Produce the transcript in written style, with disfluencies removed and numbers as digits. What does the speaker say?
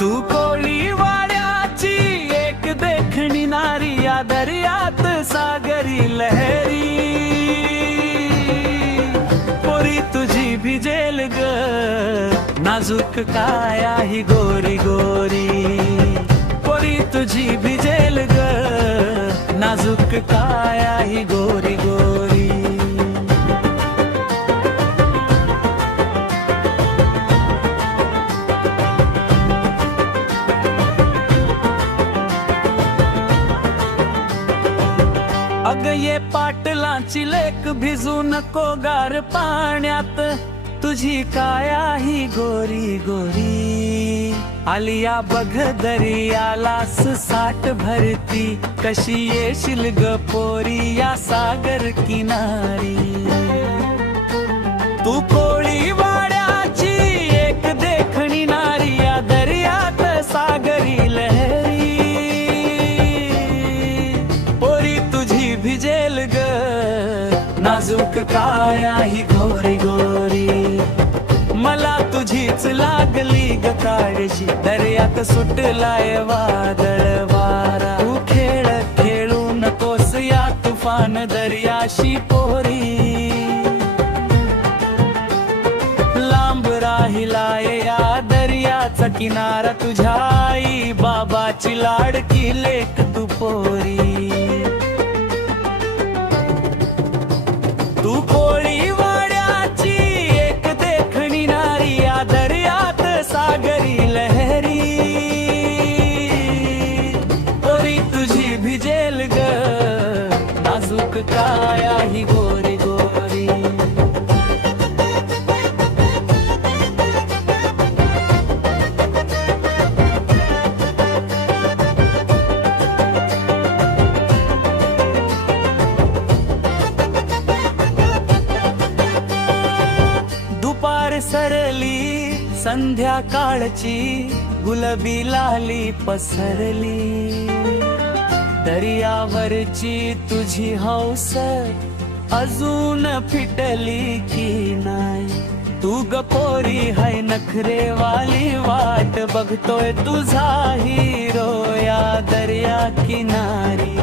तू कोळी वाड्याची एक देखणी नारी, या दर्यात सागरी लहरी. पोरी तुझी भिजेल ग नाजूक काया ही गोरी गोरी. पोरी तुझी भिजेल ग नाजूक काया ही गोरी गोरी. अग ये पाटलांची लेक भिजू नको गार पाण्यात, तुझी काया ही गोरी गोरी. आलिया बघ दर्यालास साठ भरती, कशी येशील ग पोरी या सागर किनारी. तू कोळी वाड्याची एक देखणी नारी, या दर्यात सागरी लहरी. पोरी तुझी भिजेल ग नाजूक काया ही गोरी गोरी. मला तुझीच लागली ग काळजी, दर्यात सुटलाय वादळ वारा. तू खेळ खेळू नकोस या तुफान दर्याशी पोरी. लांब राहिलाय या दर्याचा किनारा, तुझ्या आई बाबाची लाडकी लेक तू पोरी. तू कोळी वाड्याची एक देखणी नारी, या दर्यात सागरी लहरी. पोरी तुझी भिजेल ग नाजूक काया ही गोरी गोरी. दुपार सरली संध्याकाळची, गुलाबी लाली पसरली. दर्यावरची तुझी हौस अजून फिटली की नाही. तू ग पोरी हाय नखरेवाली, वाट बघतोय तुझा हिरो या दर्या किनारी.